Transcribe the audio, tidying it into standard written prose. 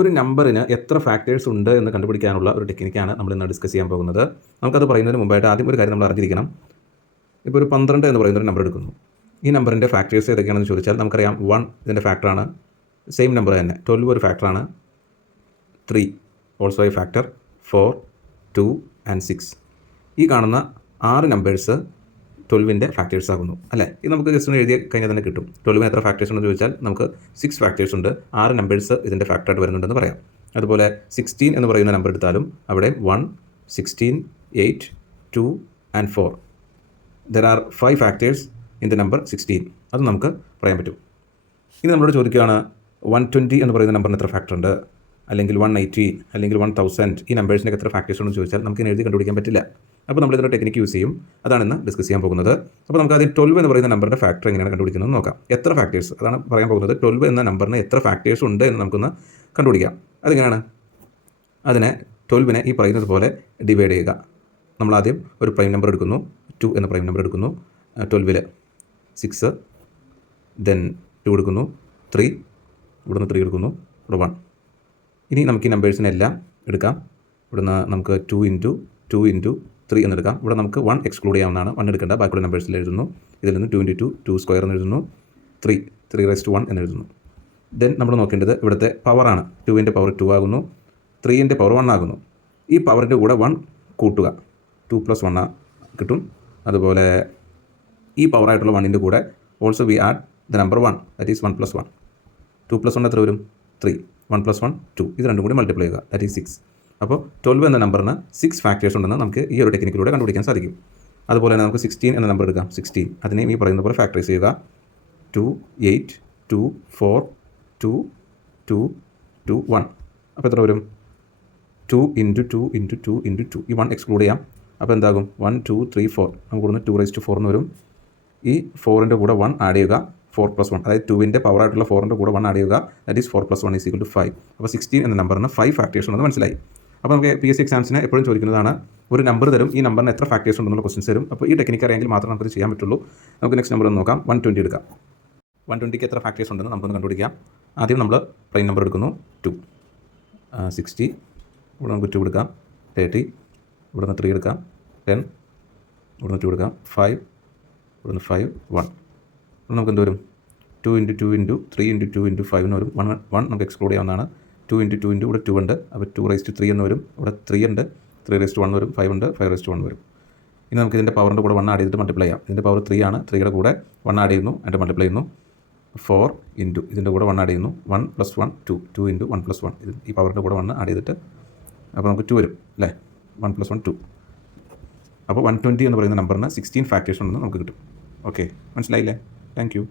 ഒരു നമ്പറിന് എത്ര ഫാക്ടേഴ്സ് ഉണ്ട് എന്ന് കണ്ടുപിടിക്കാനുള്ള ഒരു ടെക്നിക്കാണ് നമ്മൾ ഇന്ന് ഡിസ്കസ് ചെയ്യാൻ പോകുന്നത്. നമുക്കത് പറയുന്നതിന് മുമ്പായിട്ട് ആദ്യം ഒരു കാര്യം നമ്മൾ അറിഞ്ഞിരിക്കണം. ഇപ്പോൾ ഒരു 12 എന്ന് പറയുന്ന ഒരു നമ്പർ എടുക്കുന്നു. ഈ നമ്പറിൻ്റെ ഫാക്ടേഴ്സ് ഏതൊക്കെയാണെന്ന് ചോദിച്ചാൽ നമുക്കറിയാം 1 ഇതിൻ്റെ ഫാക്ടറാണ്, സെയിം നമ്പർ തന്നെ. 12 ഒരു ഫാക്ടറാണ്, 3 ഓൾസോ എ ഫാക്ടർ, 4, 2 ആൻഡ് 6. ഈ കാണുന്ന 6 നമ്പേഴ്സ് 12ൻ്റെ ഫാക്ടേഴ്സ് ആകുന്നു അല്ലേ. ഇത് നമുക്ക് ജസ്റ്റ് ഒന്ന് എഴുതി കഴിഞ്ഞാൽ തന്നെ കിട്ടും. 12ന് എത്ര ഫാക്ടേഴ്സ് ഉണ്ടെന്ന് ചോദിച്ചാൽ നമുക്ക് 6 ഫാക്ടേഴ്സ് ഉണ്ട്, 6 നമ്പേഴ്സ് ഇതിൻ്റെ ഫാക്ടറായിട്ട് വരുന്നുണ്ടെന്ന് പറയാം. അതുപോലെ 16 എന്ന് പറയുന്ന നമ്പർ എടുത്താലും അവിടെ 1, 16, 8, 2 and 4. There are 5 factors in the number 16. അത് നമുക്ക് പറയാൻ പറ്റും. ഇനി നമ്മളോട് ചോദിക്കുകയാണ് 120 എന്ന് പറയുന്ന നമ്പറിന് എത്ര ഫാക്ടർ ഉണ്ട്, അല്ലെങ്കിൽ 180, അല്ലെങ്കിൽ 1000, ഈ നമ്പേഴ്സിൻ്റെ എത്ര ഫാക്ടേഴ്സ് ഉണ്ടെന്ന് ചോദിച്ചാൽ നമുക്ക് എഴുതി കണ്ടുപിടിക്കാൻ പറ്റില്ല. അപ്പോൾ നമ്മൾ ഇതിൻ്റെ ടെക്നിക്ക് യൂസ് ചെയ്യും. അതാണ് ഇന്ന് ഡിസ്കസ് ചെയ്യാൻ പോകുന്നത്. അപ്പോൾ നമുക്ക് ആദ്യം 12 എന്ന് പറയുന്ന നമ്പറിൻ്റെ ഫാക്ടർ എങ്ങനെയാണ് കണ്ടുപിടിക്കുന്നത് നോക്കാം. എത്ര ഫാക്ടേഴ്സ്, അതാണ് പറയാൻ പോകുന്നത്. 12 എന്ന നമ്പറിന് എത്ര ഫാക്ടേഴ്സ് ഉണ്ട് എന്ന് നമുക്കൊന്ന് കണ്ടുപിടിക്കാം. അതെങ്ങനെയാണ്? അതിനെ 12നെ ഈ പറയുന്നത് പോലെ ഡിവൈഡ് ചെയ്യുക. നമ്മൾ ആദ്യം ഒരു പ്രൈം നമ്പർ എടുക്കുന്നു, 2 എന്ന പ്രൈം നമ്പർ എടുക്കുന്നു. 12ൽ 6, ദെൻ 2 എടുക്കുന്നു, 3, ഇവിടുന്ന് 3 എടുക്കുന്നു, ഇവിടെ 1. ഇനി നമുക്ക് ഈ നമ്പേഴ്സിനെല്ലാം എടുക്കാം. ഇവിടുന്ന് നമുക്ക് 2 × 2 × 3 എന്നെടുക്കാം. ഇവിടെ നമുക്ക് 1 എക്സ്ക്ലൂഡ് ചെയ്യാവുന്നതാണ്. 1 എടുക്കേണ്ട, ബാക്കിയുള്ള നമ്പേഴ്സിൽ എഴുതുന്നു. ഇതിൽ നിന്ന് 2 × 2, 2 സ്ക്വയർ എന്ന് എഴുതുന്നു, 3 എന്ന് എഴുതുന്നു. ദെൻ നമ്മൾ നോക്കേണ്ടത് ഇവിടുത്തെ പവറാണ്. 2ൻ്റെ പവർ 2 ആകുന്നു, 3ൻ്റെ പവർ 1 ആകുന്നു. ഈ പവറിൻ്റെ കൂടെ 1 കൂട്ടുക, 2 + 1 കിട്ടും. അതുപോലെ ഈ പവറായിട്ടുള്ള 1ൻ്റെ കൂടെ also we add the number 1, that is 1 + 1. 2 + 1 എത്ര വരും? 3. 1 + 1 2. ഇത് രണ്ടും കൂടി മൾട്ടിപ്ലൈ ചെയ്യുക, ദാറ്റ് ഈസ് 6. അപ്പോൾ 12 എന്ന നമ്പറിന് 6 ഫാക്ടേഴ്സ് ഉണ്ടെന്ന് നമുക്ക് ഈ ഒരു ടെക്നിക്കിലൂടെ കണ്ടുപിടിക്കാൻ സാധിക്കും. അതുപോലെ തന്നെ നമുക്ക് 16 എന്ന നമ്പർ എടുക്കാം. 16 അതിനെയും ഈ പറയുന്ന പോലെ ഫാക്ടറൈസ് ചെയ്യുക. 2, 8, 2, 4, 2, 2, 2, 1. അപ്പോൾ എത്ര വരും? 2 × 2 × 2 × 2. ഈ 1 എക്സ്ക്ലൂഡ് ചെയ്യാം. അപ്പോൾ എന്താകും? 1, 2, 3, 4. നമുക്ക് ഇവിടുന്ന് 2⁴ എന്ന് വരും. ഈ 4ൻ്റെ കൂടെ 1 ആഡ് ചെയ്യുക, 4 + 1, അതായത് 2ൻ്റെ പവറായിട്ടുള്ള 4ൻ്റെ കൂടെ 1 ആഡ് ചെയ്യുക, ദാറ്റ് ഈസ് 4 + 1 = 5. അപ്പോൾ 16 എന്ന നമ്പറിന് 5 ഫാക്ടേഴ്സ് ഉണ്ടെന്ന് മനസ്സിലായി. അപ്പോൾ നമുക്ക് PSC എക്സാംസിന് എപ്പോഴും ചോദിക്കുന്നതാണ്, ഒരു നമ്പർ തരും, ഈ നമ്പറിന് എത്ര ഫാക്ടേഴ്സ് ഉണ്ടെന്നുള്ള ക്വസ്റ്റൻസ് തരും. അപ്പോൾ ഈ ടെക്നിക്ക് അറിയാമെങ്കിൽ മാത്രമേ നമുക്കത് ചെയ്യാൻ പറ്റുള്ളൂ. നമുക്ക് നെക്സ്റ്റ് നമ്പർ ഒന്ന് നോക്കാം. 120 എടുക്കാം. 120ക്ക് എത്ര ഫാക്ടേഴ്സ് ഉണ്ടെന്ന് നമുക്കൊന്ന് കണ്ടുപിടിക്കാം. ആദ്യം നമ്മൾ പ്രൈം നമ്പർ എടുക്കുന്നു, 2, 60, ഇവിടെ നമുക്ക് 2 എടുക്കാം, 30, ഇവിടുന്ന് 3 എടുക്കാം, 10, ഇവിടുന്ന് 2 എടുക്കാം, 5, ഇവിടുന്ന് 5, 1. അപ്പോൾ നമുക്ക് എന്ത് വരും? 2 × 2 × 3 × 2 × 5 എന്ന് വരും. 1 നമുക്ക് എക്സ്ക്ലൂഡ് ചെയ്യാവുന്നതാണ്. 2 × 2 ഇവിടെ 2 ഉണ്ട്, അപ്പോൾ 2⁻3 എന്ന് വരും. ഇവിടെ 3 ഉണ്ട്, 3⁻1 വരും, 5 ഉണ്ട്, 5⁻1 വരും. ഇനി നമുക്ക് ഇതിൻ്റെ പവറിൻ്റെ കൂടെ 1 ആഡ് ചെയ്തിട്ട് മൾട്ടിപ്ലൈ ചെയ്യാം. ഇതിൻ്റെ പവർ 3 ആണ്, 3യുടെ കൂടെ 1 ആഡ് ചെയ്യുന്നു, എന്നിട്ട് മൾട്ടിപ്ലൈ ചെയ്യുന്നു. 4 × ഇതിൻ്റെ കൂടെ 1 ആഡ് ചെയ്യുന്നു, 1 + 1 2, 2 × 1 + 1. ഇത് ഈ പവറിൻ്റെ കൂടെ 1 ആഡ് ചെയ്തിട്ട് അപ്പോൾ നമുക്ക് 2 വരും അല്ലേ. 1 + 1 2. അപ്പോൾ 120 എന്ന് പറയുന്ന നമ്പറിന് 16 ഫാക്ടേഴ്സ് ഉണ്ടെന്ന് നമുക്ക് കിട്ടും. ഓക്കെ, മനസ്സിലായില്ലേ? Thank you.